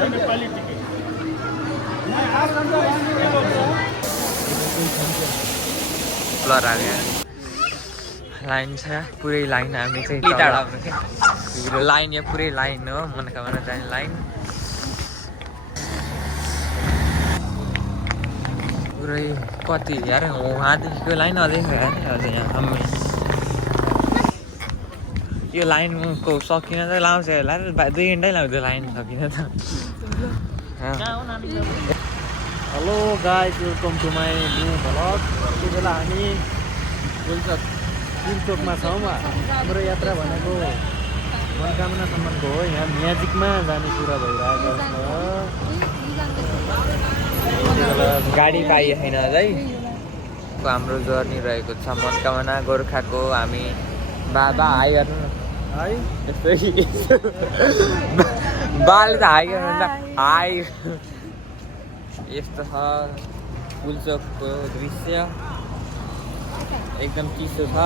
Blur आ गया line छ पुरै लाइन हामी चाहिँ टाढा आउनु के लाइन यहाँ पुरै लाइन हो मनोकामना जाने लाइन पुरै कति यार वहाँदेखिको लाइन अझै छ यार अझै यहाँ हामी यो लाइनको सकिन त लाउँछ होला 2 घन्टै लाग्छ लाइन सकिन त hello guys welcome to my new vlog यति बेला हामी पुलचोकमा छौँ हाम्रो यात्रा भनेको मनोकामनासम्मको हो यहाँ म्याजिकमा जाने कुरा भइरहेको छ गाडी पाइएको छैन अझै हाम्रो जर्नी रहेको छ मनोकामना गोर्खाको हामी बाबा हाई गर्नु न है यस्तै बाले त हाई गर्नु त हाई यस्तो छ पुलचोकको दृश्य एकदम चिसो छ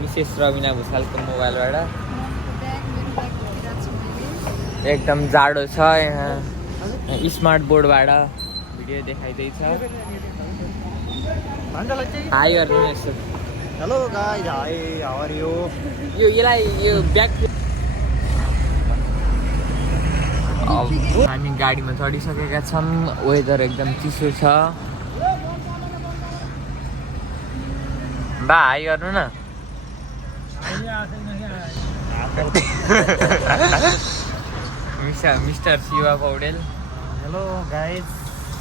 मिसेस रविना भुषालको मोबाइलबाट एकदम जाडो छ यहाँ स्मार्ट बोर्डबाट भिडियो देखाइँदैछ हाई गर्नु यसो hello guys hi how are you यसलाई यो ब्याग हामी गाडीमा चढिसकेका छौँ वेदर एकदम चिसो छ बा हाई गर्नु न mister Shiva Paudel hello guys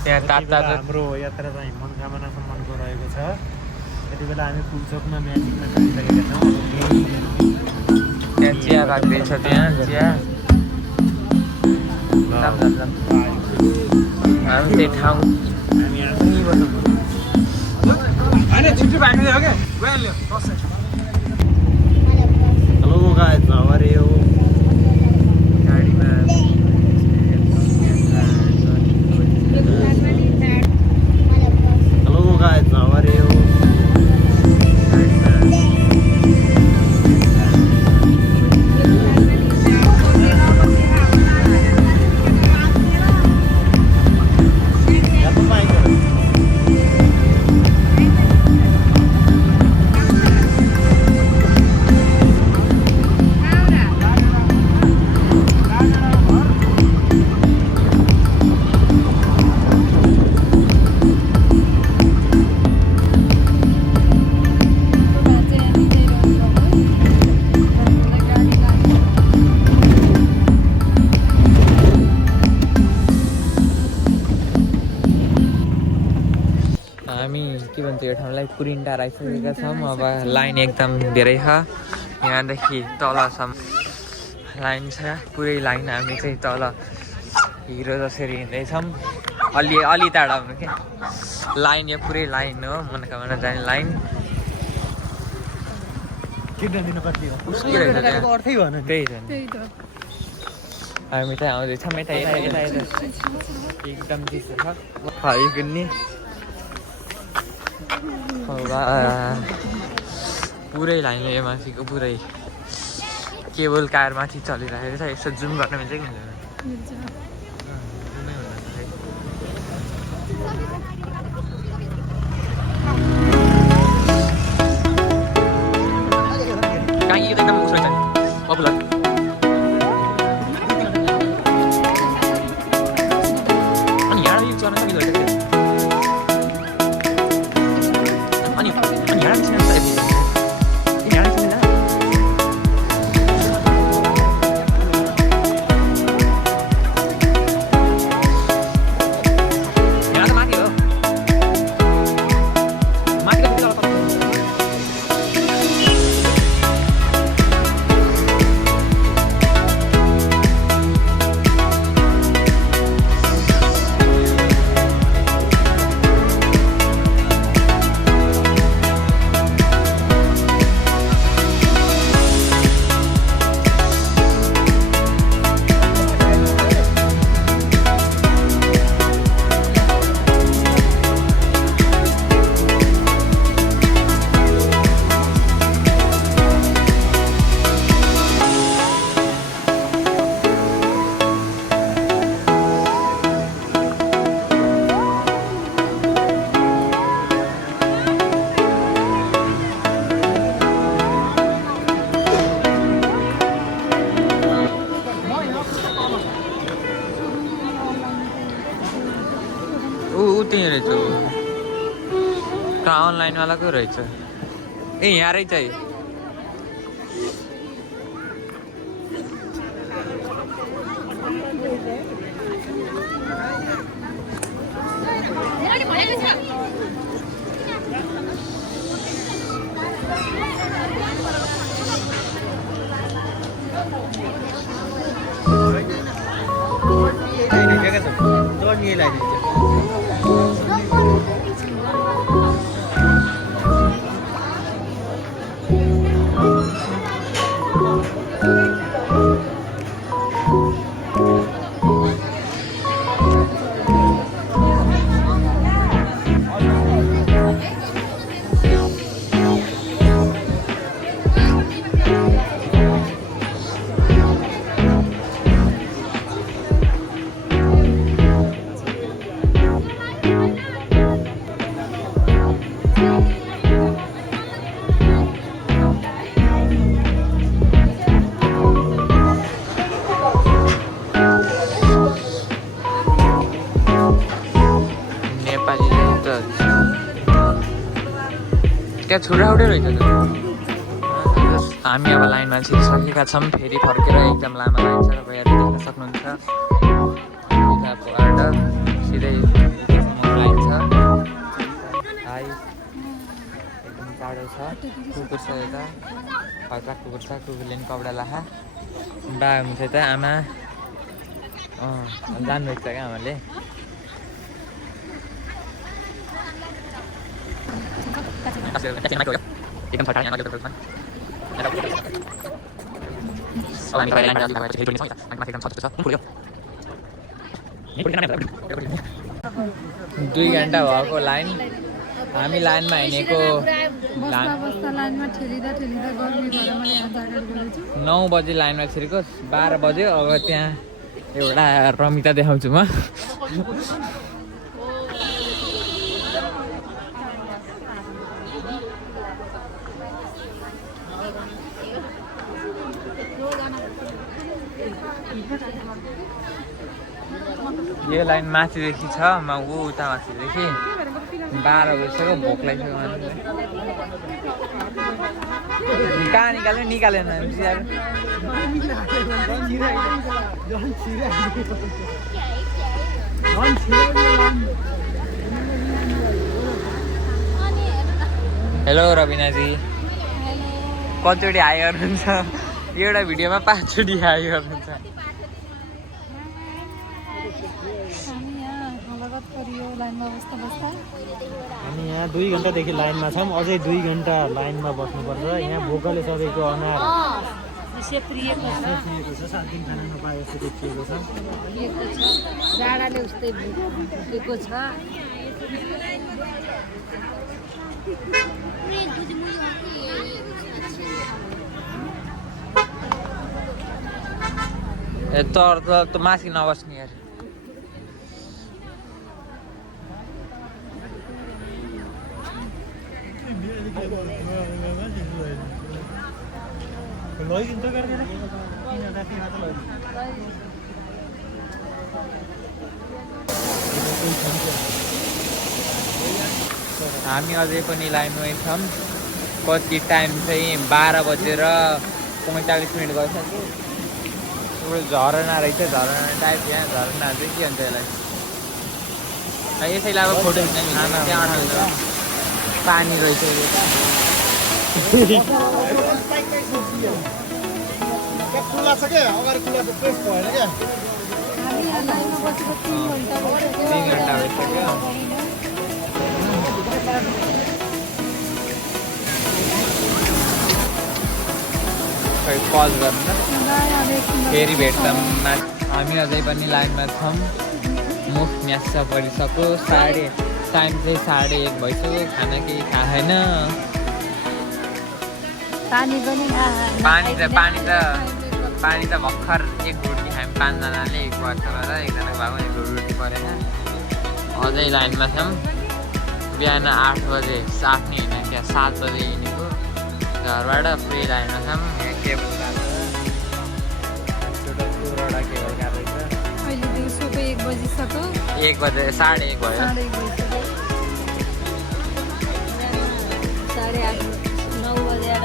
त्यहाँ ताता हाम्रो यात्रा चाहिँ मनोकामनासम्मको रहेको छ यति बेला हामी पुलचोकमा म्याजिकमा चढिसकेका छौँ त्यहाँ चिया राख्दैछ त्यहाँ चिया हामी त्यही ठाउँ hello guys how are you गाडीमा hello guys how are you हामी के भन्छ यो ठाउँलाई कुरिन्टार आइसकेका छौँ अब लाइन एकदम धेरै छ यहाँदेखि तलसम्म लाइन छ पुरै लाइन हामी चाहिँ तल हिरो जसरी हिँड्दैछौँ अलि टाढा आउनु के लाइन यहाँ पुरै लाइन हो मनोकामना जाने लाइन त्यही छ हामी चाहिँ आउँदैछौँ यता एकदम चिसो छ खै पनि पुरै लाइन यो माथिको पुरै केबल कार माथि चलिरहेको छ यसो जुम गर्न मिल्छ कि मिल्दैन कहाँ यो त एकदम उसो छ पपुलर अनि यहाँ यो चल्न सक्यो त्यही रहेछ कहाँ अनलाइनवालाकै रहेछ ए यहाँ रहेछ है क्या छुट्टाउटै रहेछ हामी अब लाइनमा छिरिसकेका छौँ फेरि फर्केर एकदम लामो लाइन छ तपाईँ देख्न सक्नुहुन्छ यताबाट सिधै लाइन छ हाई एकदम टाढो छ कुकुर छ यता हल्का कुकुर छ कुकुरले पनि कपडा लाखा बा हुनुहुन्छ यता आमा जानुभएको छ क्या आमाले एकदम छोटा यहाँ लगेको छ हामी तपाईलाई लाइन लगाएर फेरि पनि छ माथि एकदम छोटो छ कुन पुग्यो 2 घण्टा भएको लाइन हामी लाइनमा हिँडेको लाइनमा ठेलिँदा गर्मी भएर मैले यहाँ जागर गरेछु 9 बजे लाइनमा छिरेको 12 बज्यो अब त्यहाँ एउटा रमिता देखाउँछु म यो लाइन माथिदेखि छ म उता माथिदेखि 12 बजिसक्यो भोक लागिसक्यो मान्छेले कहाँ निकालेन हेलो रबिनाजी कतिचोटि हाई गर्नुहुन्छ एउटा भिडियोमा 5 चोटि हाई गर्नुहुन्छ हामी यहाँ 2 घण्टादेखि लाइनमा छौँ अझै 2 घण्टा लाइनमा बस्नुपर्छ यहाँ भोकले सबैको अनार सेप्रिएको छ 7 दिन खाना नपाए जस्तो देखिएको छ जाडाले उस्तै भुकेको छ त माथि नबस्ने यार हामी अझै पनि लाइनमै छौँ कति टाइम चाहिँ 12 बजेर 45 मिनट गइसक्यो झरना रहेछ झरना टाइप यहाँ झरना चाहिँ के भन्छ यसलाई यसैले अब फोटो खिच्न त्यहाँ पानी रहेछ खुला छ क्या अगाडि खुला त प्रेस भएन क्या 3 घण्टा भइसक्यो पज गर्नु फेरि भेट्छौँ हामी अझै पनि लाइनमा छौँ मुख म्यास परिसक्यो टाइम चाहिँ 1:30 भइसक्यो खाना केही खाएन पानी त भर्खर 1 रोटी खायौँ 5 जनाले वर्षबाट एकजनाको भएको 1 रोटी परेन अझै लाइनमा छौँ बिहान 8 बजे 8 नै हिँड्यो त्यहाँ 7 बजे हिँडेको घरबाट फ्री लाइनमा छौँ केबल गएको केबल गएको रहेछ 1 बजिसक्यो 1 बजे 1:30 भयो 9 बजेर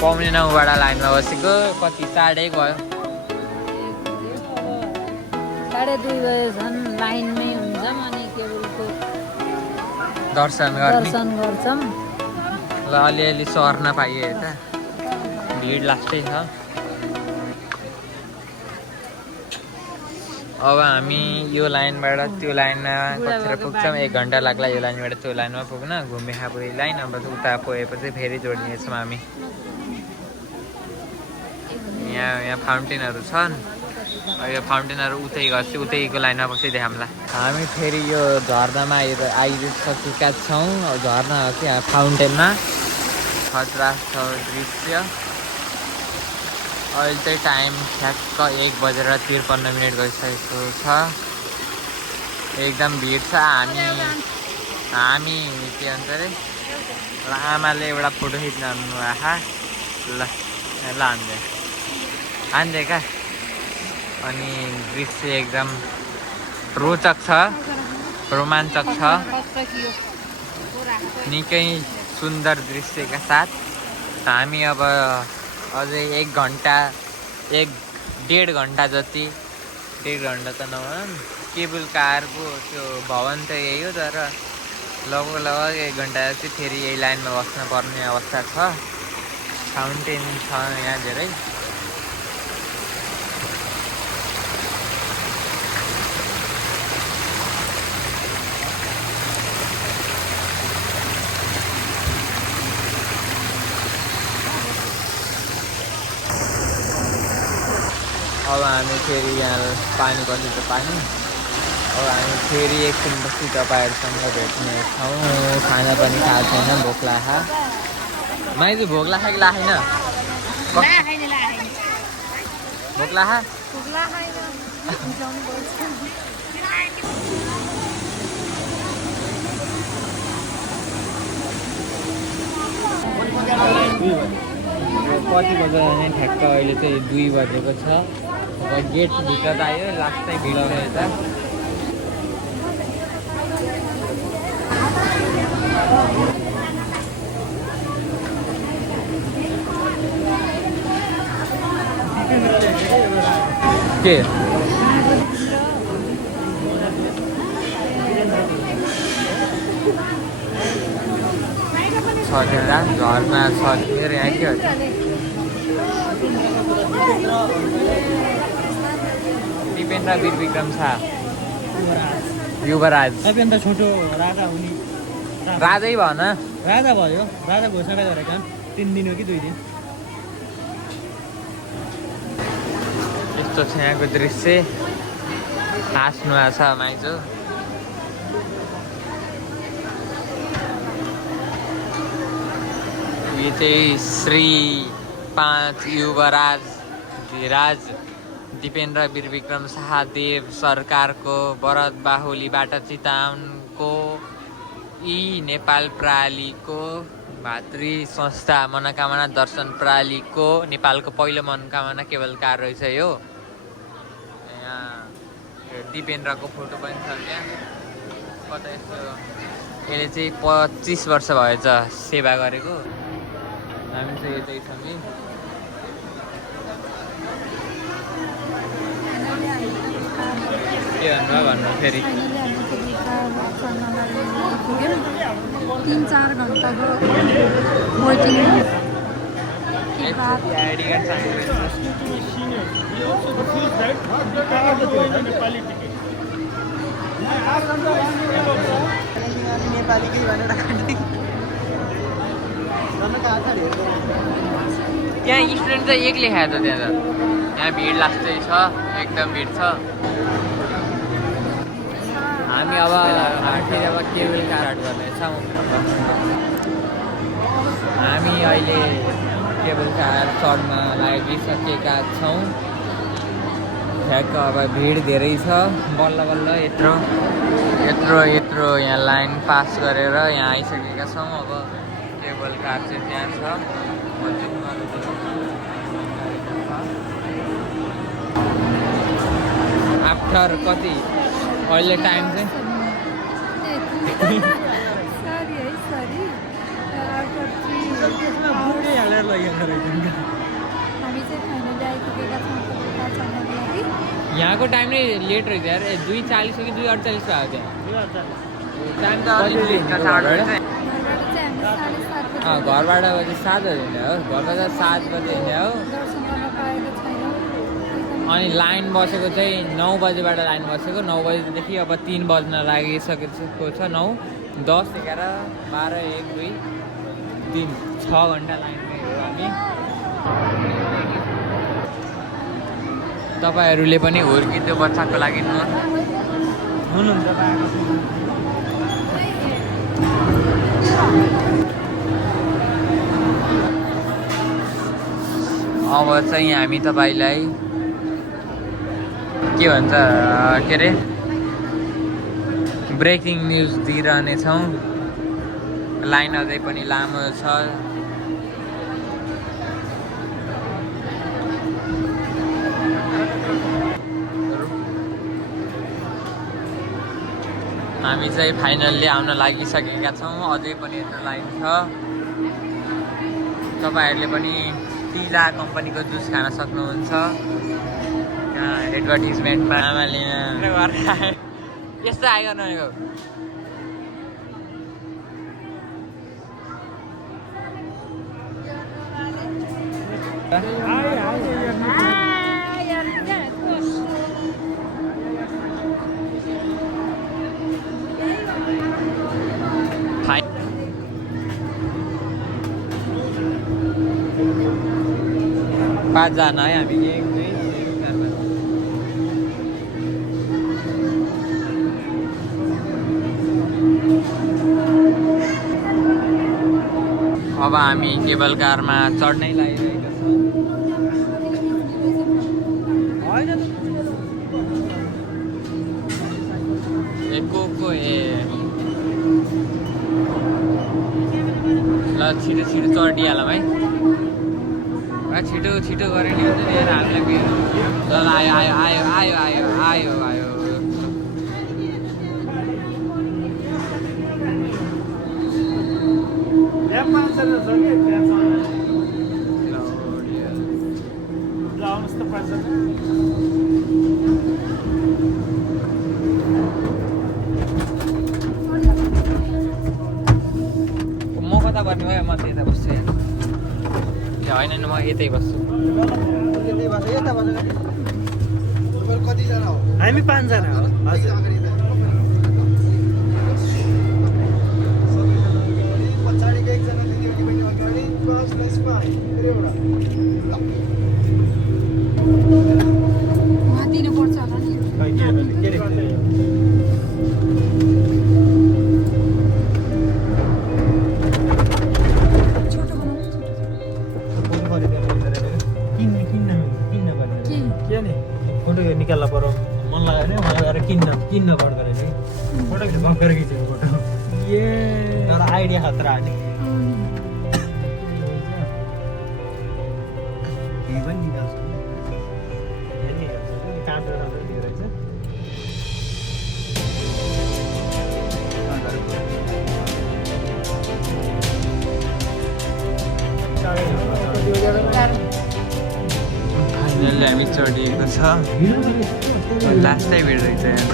पाउने 9बाट लाइनमा बसेको कति 1:30 भयो 2:30 बजेसम्म लाइनमै हुन्छौँ अनि केबुलको दर्शन गर्ने दर्शन गर्छौँ। ल अलिअलि सर्न पाइयो यता भिड लाग्छै छ। अब हामी यो लाइनबाट त्यो लाइनमा कतिखेर पुग्छौँ 1 घन्टा लाग्ला यो लाइनबाट त्यो लाइनमा पुग्न घुमेखापुरी लाइन। अब उता पुगेपछि फेरि जोडिनेछौँ हामी। यहाँ फाउन्टेनहरू छन्। यो फाउन्टेनहरू उतै गर्छु उतैको लाइनमा पछि देखाउँला। हामी फेरि यो झर्नामा आइसकेका छौँ। झर्ना हो कि फाउन्टेनमा खतरा छ दृश्य। अहिले चाहिँ टाइम ठ्याक्क 1:53 गइसकेको छ। एकदम भिड छ। हामी के भन्छ अरे आमाले एउटा फोटो खिच्न आउनु आहा ल हान्दे क्या। अनि दृश्य एकदम रोचक छ रोमाञ्चक छ निकै सुन्दर दृश्यका साथ। हामी अब अझै 1.5 घन्टा जति 1.5 घन्टा त नभनौँ केबुल कारको त्यो भवन त यही हो तर लगभग 1 घन्टा जति फेरि यही लाइनमा बस्न पर्ने अवस्था छ। फाउन्टेन छ यहाँ धेरै। अब हामी फेरि यहाँ पानी पर्छ त पानी। अब हामी फेरि एकछिनपछि तपाईँहरूसँग भेट्नेछौँ। खाना पनि खाएको छैन भोक लाग्छ। माइजू भोक लाग्छ कि लाग्दैन? भोक लाग्छ? कति बजेर नै ठ्याक्क अहिले चाहिँ 2 बजेको छ। अब गेटभित्र त आयो लास्टै भिड छ यता। के छ त्यता झर्ना छ मेरो यहाँ के हो दिपेन्द्र वीर विक्रम छ युवराज अत्यन्त छोटो राजा हुने राजै भन राजा भयो। राजा घोषणा गरेका 3 दिन हो कि 2 दिन। यस्तो छ यहाँको दृश्य। हाँस्नु आएको छ माइजो। यो चाहिँ श्री 5 युवराज धीराज दिपेन्द्र वीर विक्रम शाहदेव सरकारको वरद बाहुलीबाट चितवनको नेपाल प्रणालीको भातृ संस्था मनोकामना दर्शन प्रणालीको नेपालको पहिलो मनोकामना केबल कार रहेछ यो। यहाँ दिपेन्द्रको फोटो पनि छ त्यहाँ कता यस्तो। यसले चाहिँ 25 वर्ष भएछ सेवा गरेको। हामी चाहिँ यतै छौँ कि के भन्नु फेरि 3-4 घन्टाको वेटिङ आइडी कार्ड त्यहाँ स्टुडेन्ट चाहिँ 1 लेखाएको छ त्यहाँ त। यहाँ भिड लाग्दै छ एकदम भिड छ। हामी अब फेरि अब केबल कार गर्नेछौँ। हामी अहिले केबल कार चढ्न लागिसकेका छौँ। ठ्याक्क अब भिड धेरै छ। बल्ल बल्ल यत्रो यहाँ लाइन पास गरेर यहाँ आइसकेका छौँ। अब केबल कार चाहिँ त्यहाँ छ। आफ्टर कति अहिले टाइम चाहिँ यहाँको टाइम नै लेट रहेछ यार 2:40 हो कि 2:48 भयो त्यहाँ टाइम त अलिक लेट छ घरबाट चाहिँ हामी 7:30 बजे घरबाट चाहिँ 7 बजे हिँड्यो हो घरबाट 7 बजे हिँड्यो हो दर्शन गर्न पाएको छैनौँ एकदम अनि लाइन बसेको चाहिँ 9 बजेबाट लाइन बसेको 9 बजेदेखि अब 3 बज्न लागिसकेको छ 9 10 11 12 1 2 3 6 घन्टा लाइनमै हो हामी तपाईँहरूले पनि हुर्किँदो बच्चाको लागि हुनुहुन्छ अब चाहिँ हामी तपाईँलाई के भन्छ के अरे ब्रेकिङ न्युज दिइरहनेछौँ लाइन अझै पनि लामो छ हामी चाहिँ फाइनल्ली आउन लागिसकेका छौँ अझै पनि यत्रो लाइन छ तपाईँहरूले पनि टिला कम्पनीको जुस खान सक्नुहुन्छ एडभर्टिजमेन्टमा आमाले यस्तो आइगर्नु भनेको पाँचजना है हामी 1 2 3 4 अब हामी केबल कारमा चढ्नै लागिरहेका छौँ को ल छिटो छिटो चढिहालौँ है छिटो छिटो गऱ्यो नि लिएर हामीलाई ल आयो आयो आयो आयो आयो आयो आयो म कता गर्ने भयो म त यता बस्छु होइन म यतै बस्छु हामी 5 जना हो हजुर उहाँ दिनुपर्छ होला नि फोटो निकाल्न पर्यो मन लाग्यो भने मलाई गएर किन्न पर्छ गरेर फोटो भक्कर खिचेको फोटो ए आइडिया खतरा हाने पनि निकाल्छ फाइनल्ली हामी चढिएको छ लास्टै भिड रहेछ यहाँ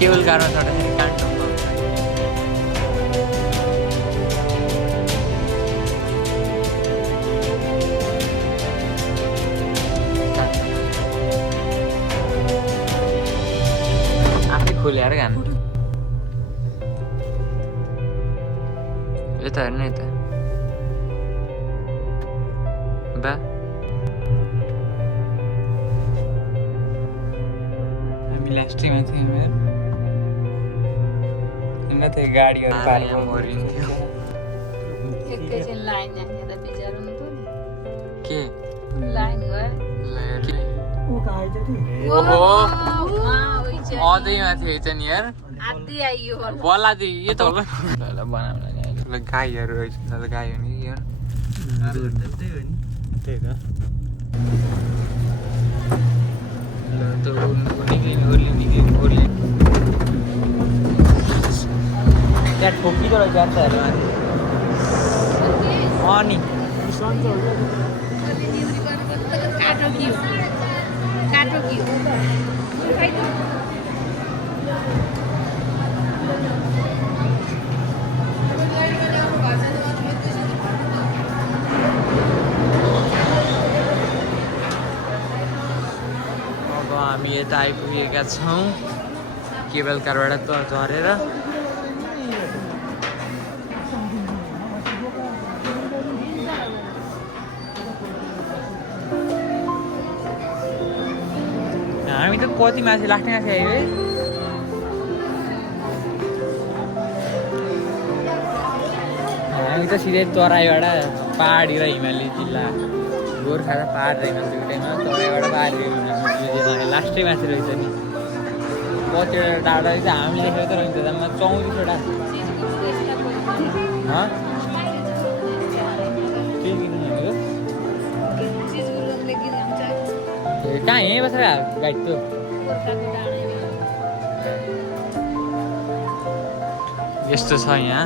केबल कारमा चढ्दाखेरि काट्नु आफै खोलेर खानु यता हेर्नु यता बा हामी लास्टैमा थियौँ यार त्यही गाडीहरू पारेको मरिन्थ्यो एकैछिन लाइन जाने त बिचारा हुन्थ्यो नि के लाइन गयो अझैमा थियो छ नि यार आधी आइयो बल्ला दियो यो त होला बनाउनु गाईहरू रहेछ गाई हो नि यार त्यही त त्यहाँ ठोकिँदो रहेछ यार अनि सन्चो हो काटो कि हो काटो कि हो अब हामी यता आइपुगेका छौँ केबल कारबाट त झरेर हामी त कति माथि लास्टै माथि आयो है हामी त सिधै तराईबाट पहाडी र हिमाली जिल्ला गोर्खा र पहाड र हिमाल दुइटैमा तराईबाट पहाडी र हिमाली लास्टै माथि रहेछ नि कतिवटा डाँडा रहेछ हामी लेखेको त रहेछ जम्मा 34वटा कहाँ यहीँ बसेर गाइड त्यो यस्तो छ यहाँ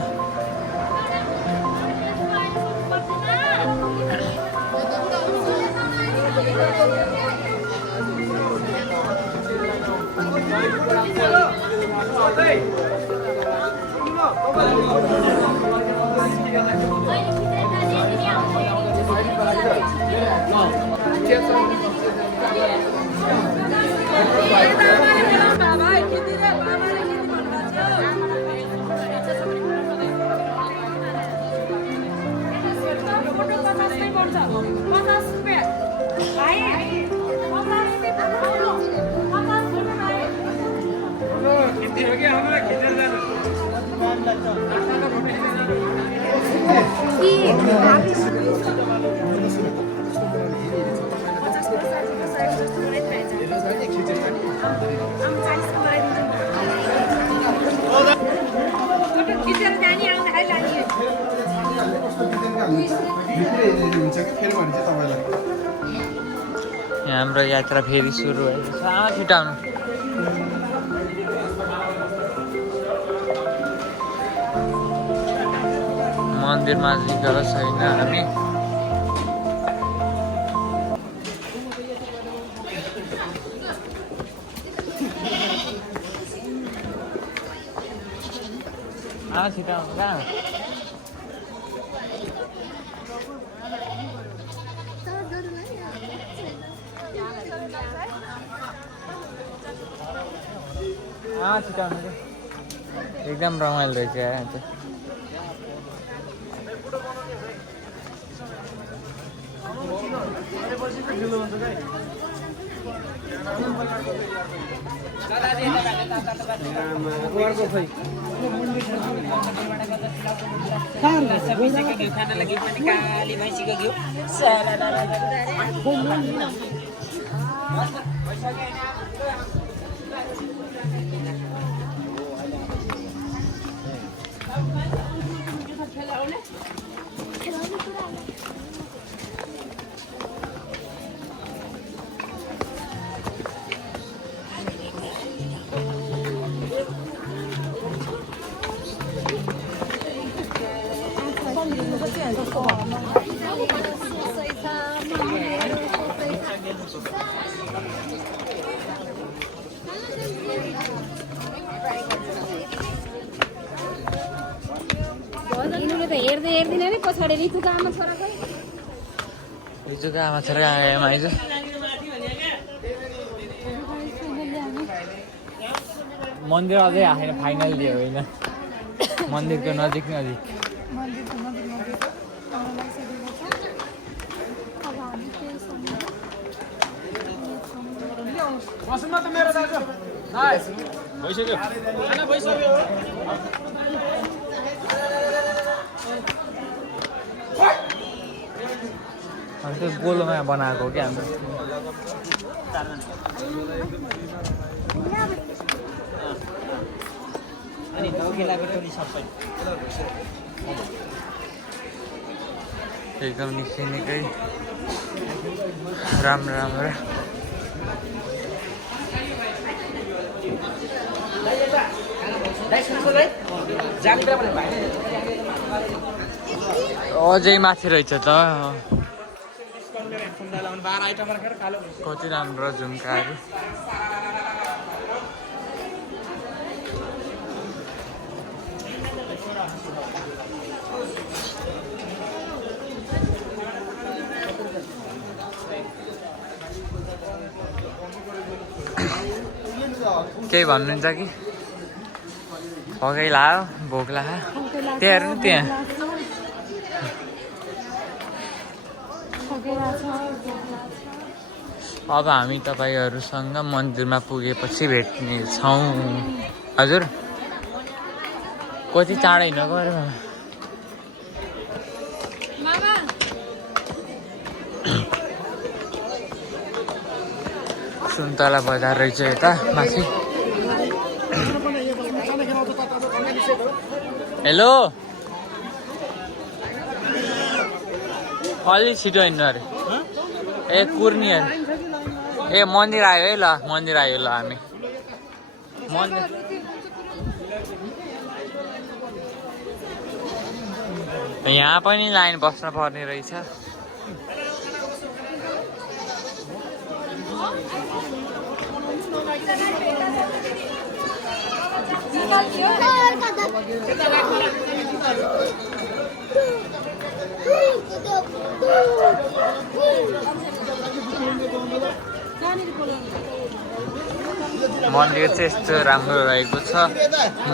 हाम्रो यात्रा फेरि सुरु भएको छ छिटो आउनु मन्दिरमा गएर छैन हामी छिटो आउनु कहाँ छिटो आउनु एकदम रमाइलो रहेछ यहाँ खाना लगी काली भैँसीको घिउ हेर्दै हेर्दिन नि पछाडि रितुको आमा छोरा खोइ रितुको आमा छोरा आयो आइज मन्दिर अझै आएन फाइनल दियो होइन मन्दिरको नजिक त्यो गोलोमा बनाएको हो क्या हाम्रो एकदम निकै राम्रो अझै माथि रहेछ त कति राम्रो झुम्काहरू केही भन्नुहुन्छ कि थकै लाग्यो भोक लाग्यो त्यहाँ हेर्नु त्यहाँ अब हामी तपाईँहरूसँग मन्दिरमा पुगेपछि भेट्नेछौँ हजुर कति चाँडै नगएर सुन्तला बजार रहेछ यता माथि हेलो अलि छिटो हिँड्नु अरे ए कुर्नी ए मन्दिर आयो है ल मन्दिर आयो ल हामी मन्दिर यहाँ पनि लाइन बस्न पर्ने रहेछ मन्दिर चाहिँ यस्तो राम्रो रहेको छ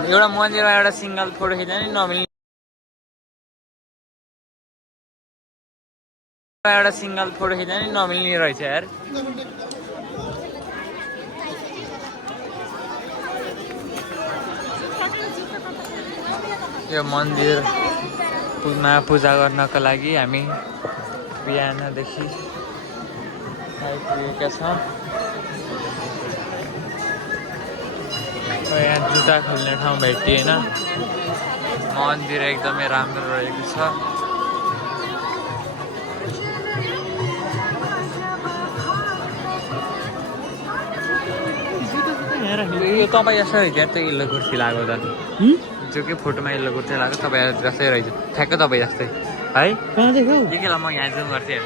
एउटा मन्दिरमा एउटा सिङ्गल फोटो खिच्दा नि नमिल्ने एउटा सिङ्गल फोटो खिच्दा नि नमिल्ने रहेछ यार यो मन्दिरमा पूजा गर्नको लागि हामी बिहानदेखि आइपुगेका छौँ यहाँ जुत्ता खोल्ने ठाउँ भेटिएन मन्दिर एकदमै राम्रो रहेको छ यो तपाईँ जस्तो रहेछ त्यो यल्लो कुर्सी लाग्यो त जो कि फोटोमा यल्लो कुर्सी लाग्यो तपाईँ जस्तै रहेछ ठ्याक्क तपाईँ जस्तै है केलाई म यहाँ जुम गर्थेँ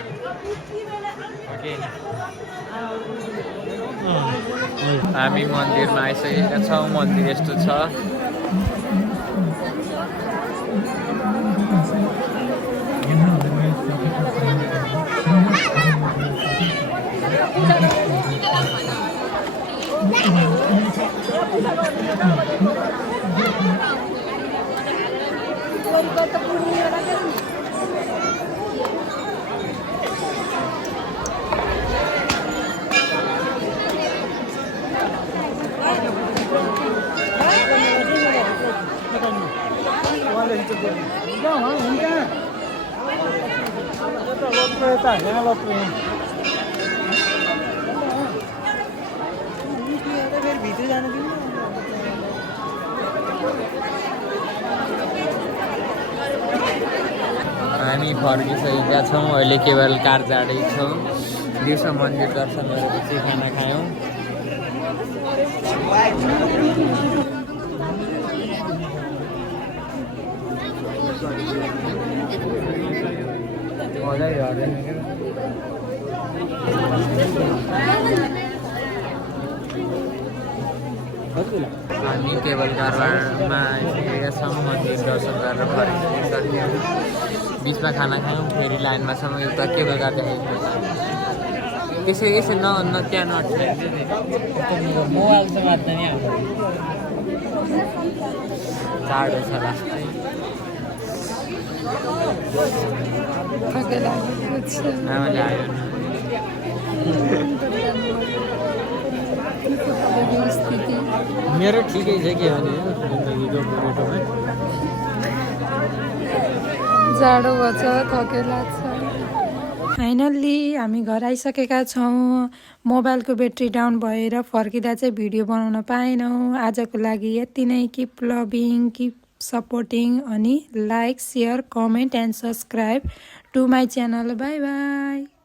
हामी मन्दिरमा आइसकेका छौँ मन्दिर यस्तो छ हामी फर्किसकेका छौँ अहिले केवल कार जाँदैछौँ दिउँसो मन्दिर दर्शन गरेपछि खाना खायौँ हामी केवल कारवारमा आइसकेका छौँ मन्दिर दर्शन गरेर फर्किसक्यौँ बिचमा खाना खायौँ फेरि लाइनमा छौँ एउटा केबल कार देखेको त्यसै यसो त्यहाँ मोबाइल चाहिँ मात्र नि हाम्रो टाढो छ लास्टै आमाले आयो मेरो ठिकै छ के भने जिन्दगीको बुढेटोमा जाडो भएछ थकेला छ फाइनल्ली हामी घर आइसकेका छौँ मोबाइलको ब्याट्री डाउन भएर फर्किँदा चाहिँ भिडियो बनाउन पाएनौँ आजको लागि यति नै किप लभिङ किप सपोर्टिङ अनि like share comment and subscribe to my channel bye by